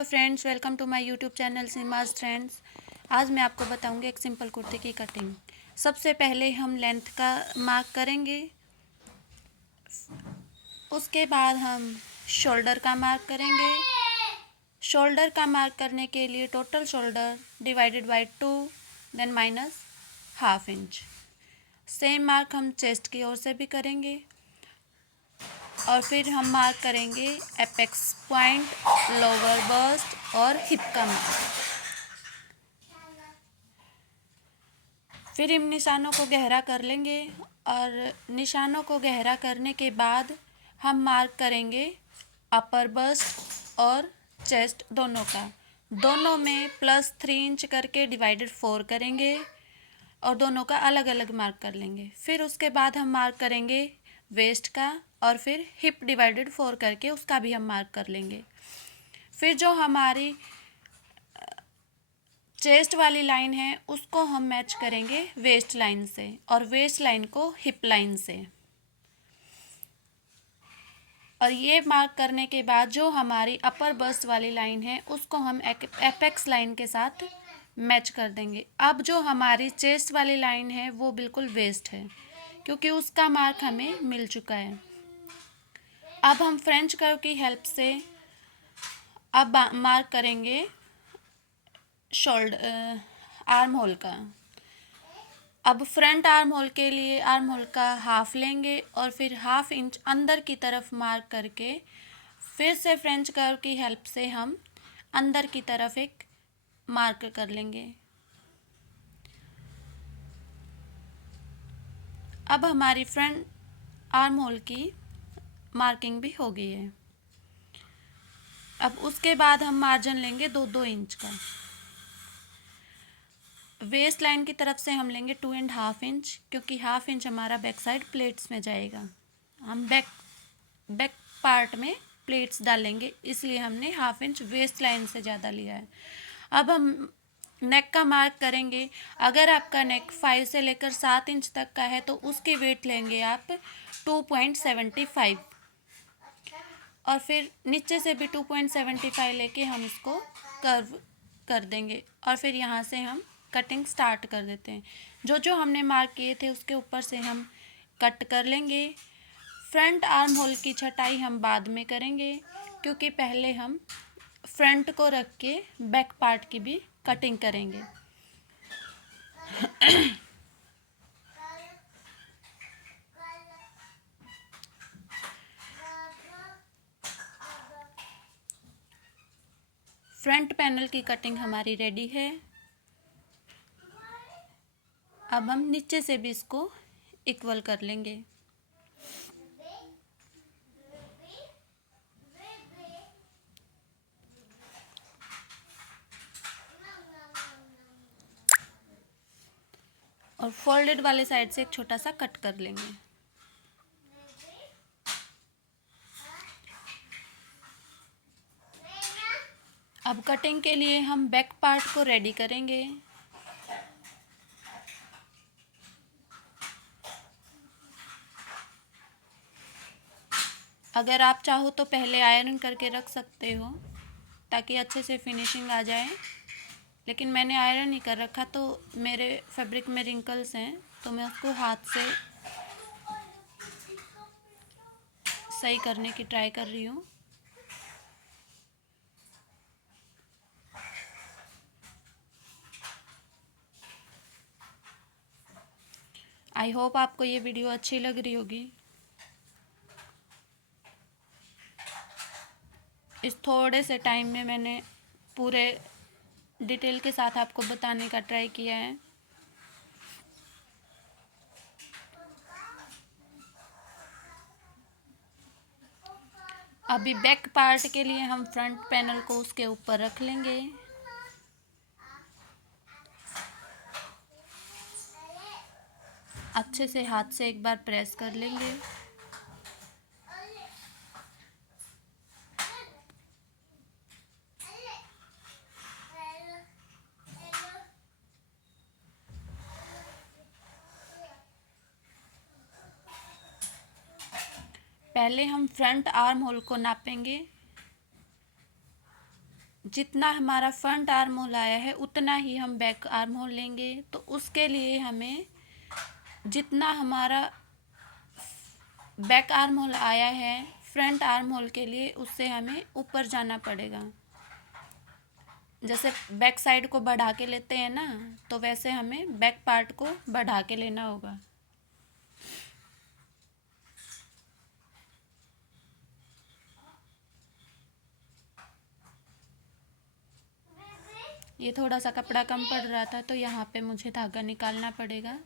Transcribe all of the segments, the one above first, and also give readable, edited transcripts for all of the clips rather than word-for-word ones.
Friends, welcome to my YouTube channel Seema's trends. आज मैं आपको बताऊंगी एक सिंपल कुर्ते की कटिंग। सबसे पहले हम लेंथ का मार्क करेंगे, उसके बाद हम शोल्डर का मार्क करेंगे। शोल्डर का मार्क करने के लिए total shoulder divided by 2 then minus half inch. Same mark हम चेस्ट की ओर से भी करेंगे और फिर हम मार्क करेंगे एपेक्स पॉइंट, लोअर बस्ट और हिप का मार्क। फिर इन निशानों को गहरा कर लेंगे और निशानों को गहरा करने के बाद हम मार्क करेंगे अपर बस्ट और चेस्ट दोनों का। दोनों में +3 इंच करके डिवाइडेड 4 करेंगे और दोनों का अलग अलग मार्क कर लेंगे। फिर उसके बाद हम मार्क करेंगे वेस्ट का और फिर हिप डिवाइडेड 4 करके उसका भी हम मार्क कर लेंगे। फिर जो हमारी चेस्ट वाली लाइन है उसको हम मैच करेंगे वेस्ट लाइन से और वेस्ट लाइन को हिप लाइन से। और ये मार्क करने के बाद जो हमारी अपर बस्ट वाली लाइन है उसको हम एपेक्स लाइन के साथ मैच कर देंगे। अब जो हमारी चेस्ट वाली लाइन है वो बिल्कुल वेस्ट है क्योंकि उसका मार्क हमें मिल चुका है। अब हम फ्रेंच कर्व की हेल्प से अब मार्क करेंगे शोल्डर आर्म होल का। अब फ्रंट आर्म होल के लिए आर्म होल का हाफ लेंगे और फिर हाफ इंच अंदर की तरफ मार्क करके फिर से फ्रेंच कर्व की हेल्प से हम अंदर की तरफ एक मार्क कर लेंगे। अब हमारी फ्रंट आर्म होल की मार्किंग भी हो गई है। अब उसके बाद हम मार्जिन लेंगे 2-2 इंच का। वेस्ट लाइन की तरफ से हम लेंगे 2.5 इंच क्योंकि हाफ इंच हमारा बैक साइड प्लेट्स में जाएगा। हम बैक पार्ट में प्लेट्स डालेंगे इसलिए हमने हाफ इंच वेस्ट लाइन से ज़्यादा लिया है। अब हम नेक का मार्क करेंगे। अगर आपका नेक 5 से लेकर 7 इंच तक का है तो उसकी वेट लेंगे आप 2.75 और फिर नीचे से भी 2.75 लेके हम इसको कर्व कर देंगे और फिर यहाँ से हम कटिंग स्टार्ट कर देते हैं। जो जो हमने मार्क किए थे उसके ऊपर से हम कट कर लेंगे। फ्रंट आर्म होल की छटाई हम बाद में करेंगे क्योंकि पहले हम फ्रंट को रख के बैक पार्ट की भी कटिंग करेंगे। फ्रंट पैनल की कटिंग हमारी रेडी है। अब हम नीचे से भी इसको इक्वल कर लेंगे। और फोल्डेड वाले साइड से एक छोटा सा कट कर लेंगे। अब कटिंग के लिए हम बैक पार्ट को रेडी करेंगे। अगर आप चाहो तो पहले आयरन करके रख सकते हो ताकि अच्छे से फिनिशिंग आ जाए, लेकिन मैंने आयरन नहीं कर रखा तो मेरे फैब्रिक में रिंकल्स हैं तो मैं उसको हाथ से सही करने की ट्राई कर रही हूँ। आई होप आपको ये वीडियो अच्छी लग रही होगी। इस थोड़े से टाइम में मैंने पूरे डिटेल के साथ आपको बताने का ट्राई किया है। अभी बैक पार्ट के लिए हम फ्रंट पैनल को उसके ऊपर रख लेंगे। अच्छे से हाथ से एक बार प्रेस कर लेंगे। पहले हम फ्रंट आर्म होल को नापेंगे जितना हमारा फ्रंट आर्म होल आया है उतना ही हम बैक आर्म होल लेंगे। तो उसके लिए हमें जितना हमारा बैक आर्म होल आया है फ्रंट आर्म होल के लिए उससे हमें ऊपर जाना पड़ेगा। जैसे बैक साइड को बढ़ा के लेते हैं ना, तो वैसे हमें बैक पार्ट को बढ़ा के लेना होगा। ये थोड़ा सा कपड़ा कम पड़ रहा था तो यहाँ पे मुझे धागा निकालना पड़ेगा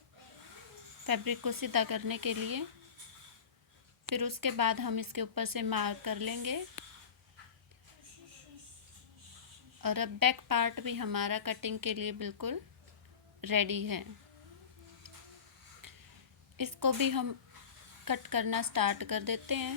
फैब्रिक को सीधा करने के लिए। फिर उसके बाद हम इसके ऊपर से मार्क कर लेंगे। और अब बैक पार्ट भी हमारा कटिंग के लिए बिल्कुल रेडी है। इसको भी हम कट करना स्टार्ट कर देते हैं।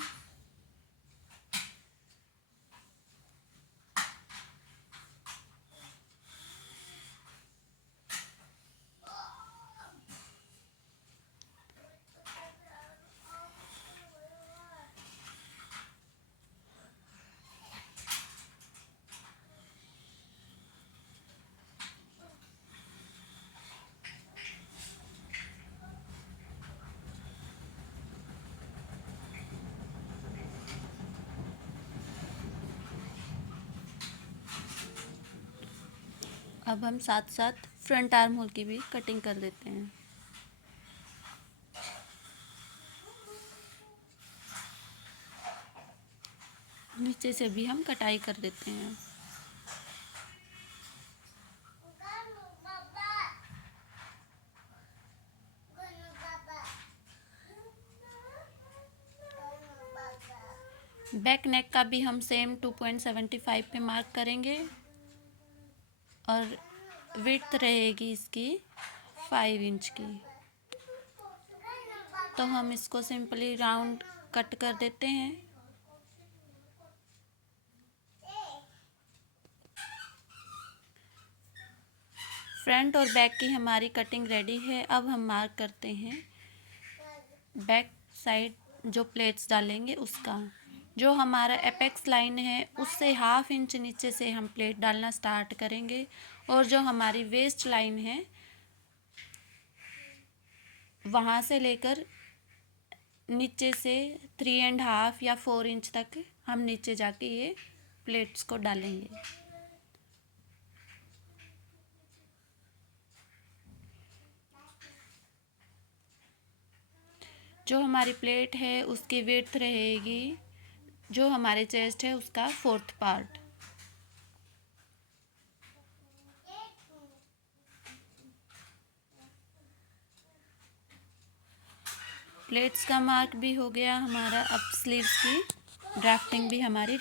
अब हम साथ साथ फ्रंट आर्म होल की भी कटिंग कर देते हैं। नीचे से भी हम कटाई कर देते हैं। बैक नेक का भी हम सेम 2.75 पे मार्क करेंगे और विड्थ रहेगी इसकी 5 इंच की। तो हम इसको सिंपली राउंड कट कर देते हैं। फ्रंट और बैक की हमारी कटिंग रेडी है। अब हम मार्क करते हैं बैक साइड जो प्लेट्स डालेंगे उसका। जो हमारा एपेक्स लाइन है उससे 1/2 इंच नीचे से हम प्लेट डालना स्टार्ट करेंगे। और जो हमारी वेस्ट लाइन है वहाँ से लेकर नीचे से 3.5 या 4 इंच तक हम नीचे जाके ये प्लेट्स को डालेंगे। जो हमारी प्लेट है उसकी विड्थ रहेगी जो हमारे चेस्ट है उसका 4th पार्ट। प्लेट्स का मार्क भी हो गया हमारा। अब स्लीव्स की ड्राफ्टिंग भी हमारी